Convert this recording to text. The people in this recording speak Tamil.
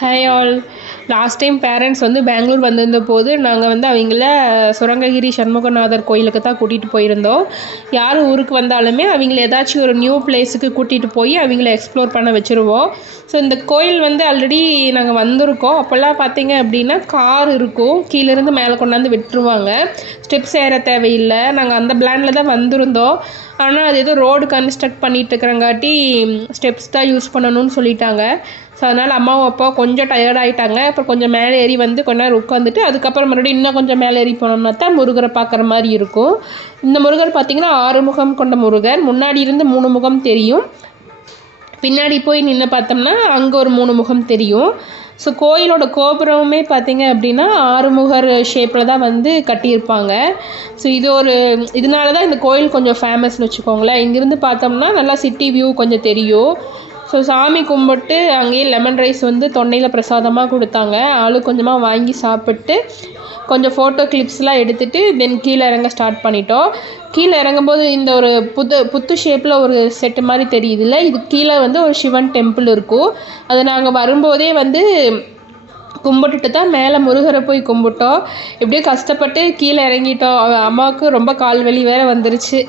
Hi all. Last time parents வந்து பெங்களூர் வந்திருந்த போது நாங்கள் வந்து அவங்கள சுரங்ககிரி சண்முகநாதர் கோயிலுக்கு தான் கூட்டிகிட்டு போயிருந்தோம். யார் ஊருக்கு வந்தாலுமே அவங்கள ஏதாச்சும் ஒரு நியூ பிளேஸுக்கு கூட்டிகிட்டு போய் அவங்கள எக்ஸ்ப்ளோர் பண்ண வச்சுருவோம். ஸோ இந்த கோயில் வந்து ஆல்ரெடி நாங்கள் வந்திருக்கோம். அப்போல்லாம் பார்த்தீங்க அப்படின்னா கார் இருக்கும், கீழேருந்து மேலே கொண்டாந்து விட்டுருவாங்க, ஸ்டெப்ஸ் ஏற தேவையில்லை. நாங்கள் அந்த பிளானில் தான் வந்திருந்தோம். ஆனால் அது ஏதோ ரோடு கன்ஸ்ட்ரக்ட் பண்ணிகிட்டு இருக்கிறங்காட்டி ஸ்டெப்ஸ் தான் யூஸ் பண்ணணும்னு சொல்லிட்டாங்க. ஸோ அதனால் அம்மாவும் அப்பாவும் கொஞ்சம் டயர்ட் ஆகிட்டாங்க. அப்புறம் கொஞ்சம் மேலே ஏறி வந்து கொஞ்ச நேரம் உட்காந்துட்டு அதுக்கப்புறம் மறுபடியும் இன்னும் கொஞ்சம் மேலே ஏறி போனோம்னா தான் முருகரை பார்க்குற மாதிரி இருக்கும். இந்த முருகர் பார்த்திங்கன்னா 6 முகம் கொண்ட முருகர். முன்னாடி இருந்து 3 முகம் தெரியும், பின்னாடி போய் நின்று பார்த்தோம்னா அங்கே ஒரு 3 முகம் தெரியும். ஸோ கோயிலோட கோபுரமுமே பார்த்திங்க அப்படின்னா 6 முகர் ஷேப்பில் தான் வந்து கட்டியிருப்பாங்க. ஸோ இதனால தான் இந்த கோயில் கொஞ்சம் ஃபேமஸ்னு வச்சுக்கோங்களேன். இங்கேருந்து பார்த்தோம்னா நல்லா சிட்டி வியூ கொஞ்சம் தெரியும். ஸோ சாமி கும்பிட்டு அங்கேயே லெமன் ரைஸ் வந்து தொண்டையில் பிரசாதமாக கொடுத்தாங்க. ஆளுக்கு கொஞ்சமாக வாங்கி சாப்பிட்டு கொஞ்சம் ஃபோட்டோ கிளிப்ஸ்லாம் எடுத்துகிட்டு தென் கீழே இறங்க ஸ்டார்ட் பண்ணிட்டோம். கீழே இறங்கும்போது இந்த ஒரு புத்து ஷேப்பில் ஒரு செட்டு மாதிரி தெரியுதுல்ல, இது கீழே வந்து ஒரு சிவன் டெம்பிள் இருக்கும். அதை நாங்கள் வரும்போதே வந்து கும்பிட்டுட்டு தான் மேலே முருகரை போய் கும்பிட்டோம். எப்படியோ கஷ்டப்பட்டு கீழே இறங்கிட்டோம். அம்மாவுக்கு ரொம்ப கால் வலி வேறு வந்துருச்சு.